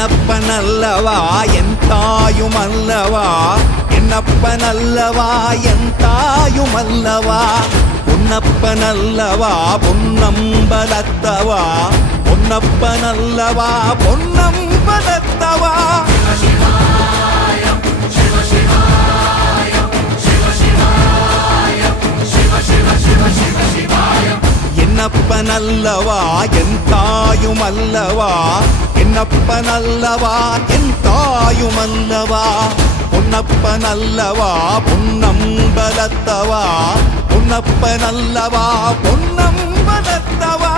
என்னப்பனல்லவா என் தாயுமல்லவா, என்னப்பனல்லவா என் தாயுமல்லவா, பொன்னப்பனல்லவா பொன்னம்பலத்தவா, பொன்னப்பனல்லவா பொன்னம்பலத்தவா. என்னப்பனல்லவா என் தாயுமல்லவா, என்னப்பனல்லவா என் தாயுமல்லவா, பொன்னப்பனல்லவா பொன்னம்பலத்தவா, பொன்னப்பனல்லவா பொன்னம்பலத்தவா.